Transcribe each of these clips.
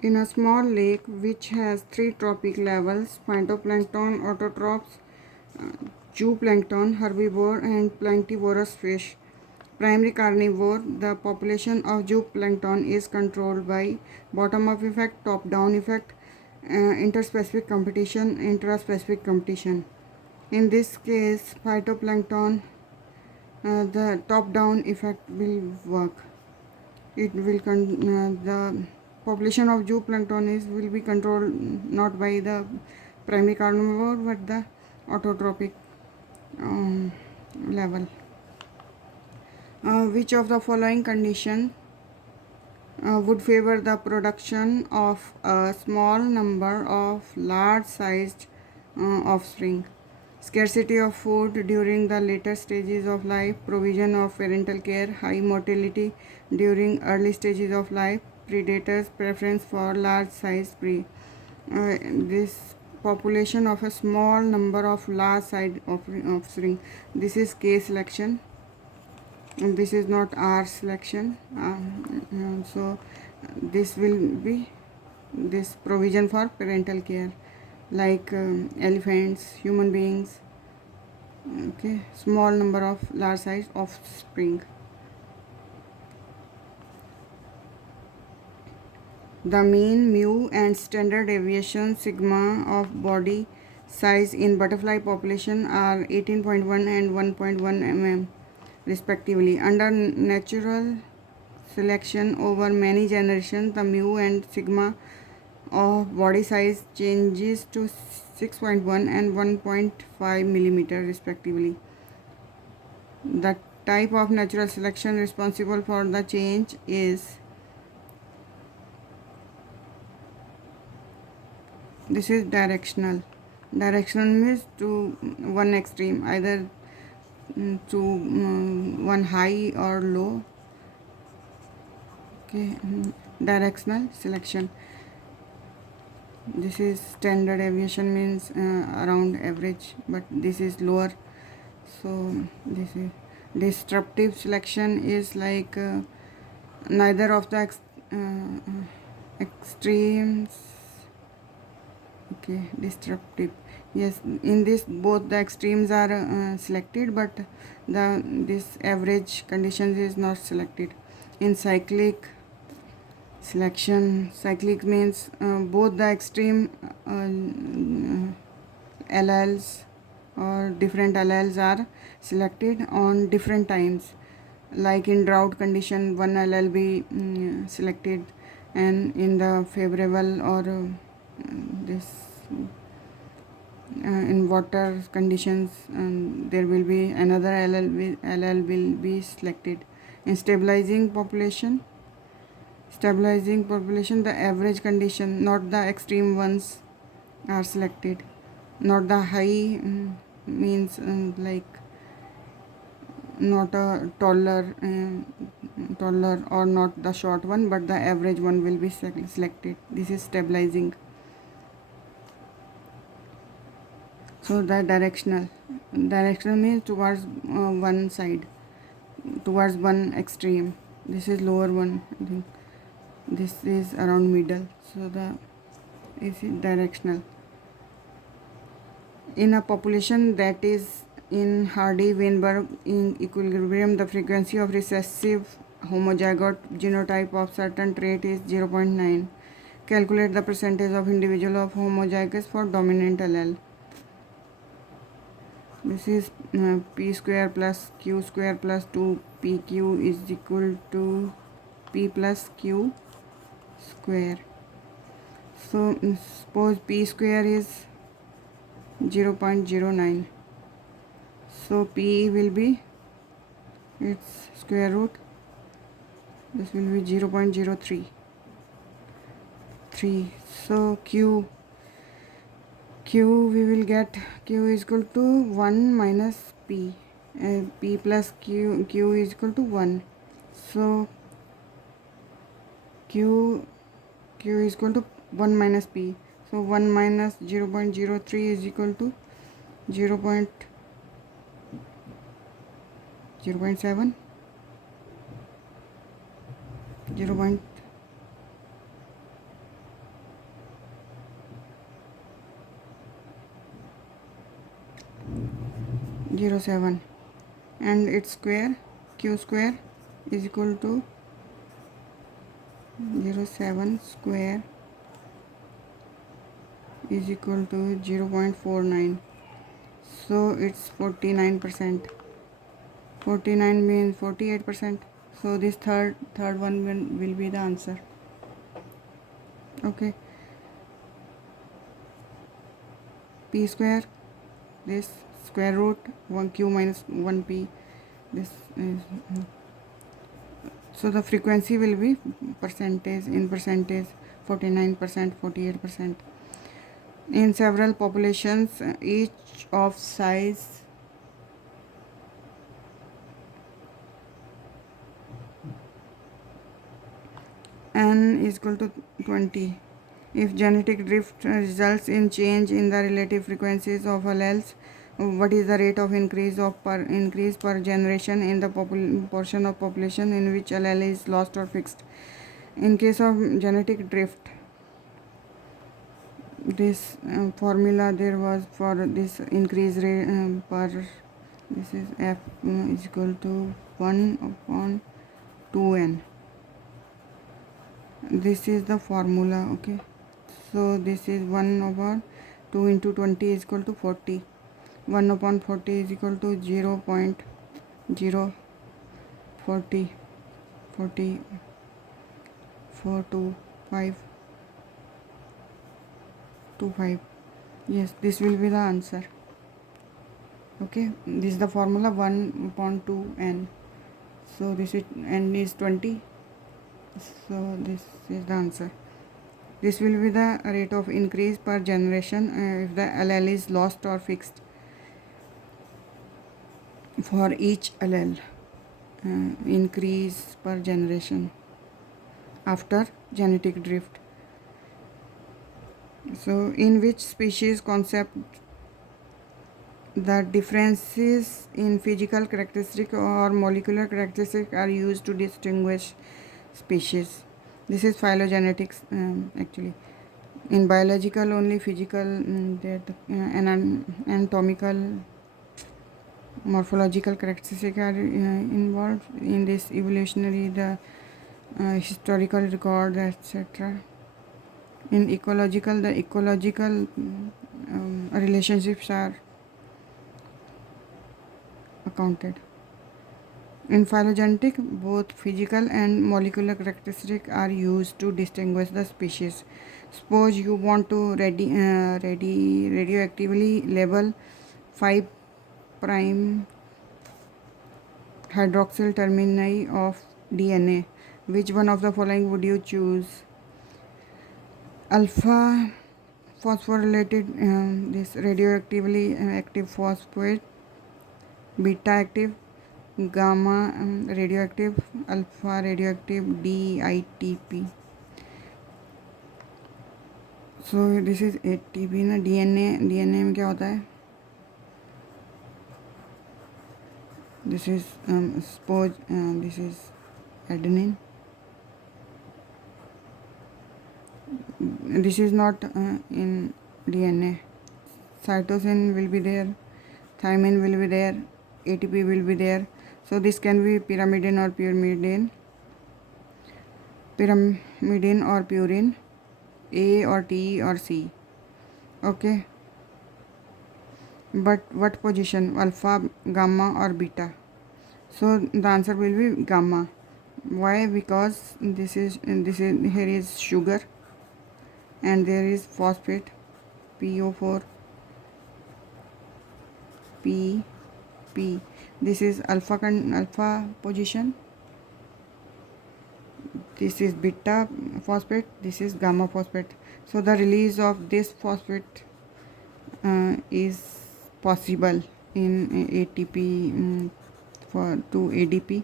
In a small lake which has three trophic levels, phytoplankton, autotrophs, zooplankton, herbivore, and planktivorous fish, primary carnivore, the population of zooplankton is controlled by bottom-up effect, top-down effect, interspecific competition, intraspecific competition. In this case, phytoplankton, the top-down effect will work. It will the population of zooplankton will be controlled not by the primary carnivore but the autotrophic um, level. Which of the following condition would favor the production of a small number of large-sized offspring? Scarcity of food during the later stages of life, provision of parental care, high mortality during early stages of life, predators' preference for large-sized prey. This population of a small number of large-sized offspring. This is K selection, and this is not R selection. So this will be this provision for parental care, like elephants, human beings. Okay, small number of large size offspring. The mean mu and standard deviation sigma of body size in butterfly population are 18.1 and 1.1 mm respectively. Under natural selection over many generations, the mu and sigma of body size changes to 6.1 and 1.5 millimeter respectively. The type of natural selection responsible for the change is this is directional. Directional means to one extreme, either to one high or low. Okay, directional selection. This is standard deviation means around average, but this is lower. So this is disruptive selection is like neither of the extremes. Okay, disruptive. Yes, in this both the extremes are selected, but this average conditions is not selected. In cyclic selection, cyclic means both the extreme alleles or different alleles are selected on different times. Like in drought condition, one allele be selected, and in the favorable or this in water conditions, there will be another allele will be selected. In stabilizing population, the average condition, not the extreme ones, are selected. Not the high means like not a taller or not the short one, but the average one will be selected. This is stabilizing. So the directional means towards one side, towards one extreme. This is lower one, I think. This is around middle. So the is directional. In a population that is in Hardy-Weinberg in equilibrium, the frequency of recessive homozygote genotype of certain trait is 0.9. Calculate the percentage of individual of homozygous for dominant allele. This is p square plus q square plus 2pq is equal to p plus q square. So suppose p square is 0.09. So p will be its square root. This will be 0.033. So q we will get q is equal to 1 minus p. P plus q is equal to 1. So q is equal to 1 minus p. So 1 minus 0.03 is equal to 0.7. 0. 0.07, and its square, q square, is equal to 0.7 square is equal to 0.49. So it's 49%. 49 means 48%. So this third one will be the answer. Okay. P square, this square root 1q minus 1p. This is, so the frequency will be percentage, in percentage, 49%, 48%. In several populations, each of size n is equal to 20. If genetic drift results in change in the relative frequencies of alleles, what is the rate of increase per generation in the portion of population in which allele is lost or fixed? In case of genetic drift, this formula there was for this increase rate per, this is f is equal to 1 upon 2n. This is the formula. Okay, so this is 1 over 2 into 20 is equal to 40. 1 upon 40 is equal to 0.040 425. Yes, this will be the answer. Okay, this is the formula, 1 upon 2n. So this is n is 20. So this is the answer. This will be the rate of increase per generation if the allele is lost or fixed for each allele. Increase per generation after genetic drift. So in which species concept the differences in physical characteristic or molecular characteristic are used to distinguish species? This is phylogenetics actually. In biological only physical, that anatomical, morphological characteristics are involved. In this evolutionary, the historical record, etc. In ecological, the ecological relationships are accounted. In phylogenetic, both physical and molecular characteristics are used to distinguish the species. Suppose you want to radioactively label 5' hydroxyl termini of DNA. Which one of the following would you choose? Alpha phosphorylated, this radioactively active phosphate, beta active, gamma radioactive, alpha radioactive, DITP. So this is ATP ना. DNA में क्या होता है? This is suppose this is adenine. This is not in DNA. Cytosine will be there, thymine will be there, ATP will be there. So this can be pyrimidine or purine, A or T or C. Okay. But what position? Alpha, gamma or beta? So the answer will be gamma. Why? Because this is here is sugar and there is phosphate, PO4, P. This is alpha position. This is beta phosphate. This is gamma phosphate. So the release of this phosphate is possible in ATP to ADP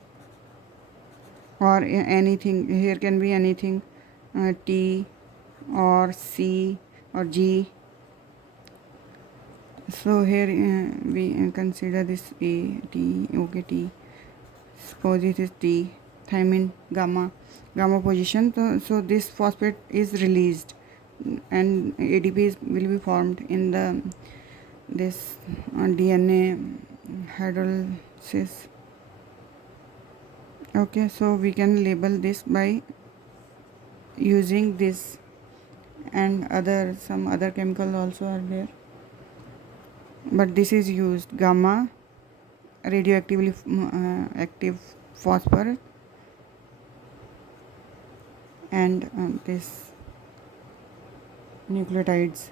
or anything. Here can be anything, T or C or G. So here we consider this A, T, okay, T. Suppose it is T, thymine, gamma position. So this phosphate is released and ADP will be formed in the this DNA hydrolysis. Okay, so we can label this by using this, and some other chemical also are there, but this is used gamma radioactively active phosphorus, and this nucleotides.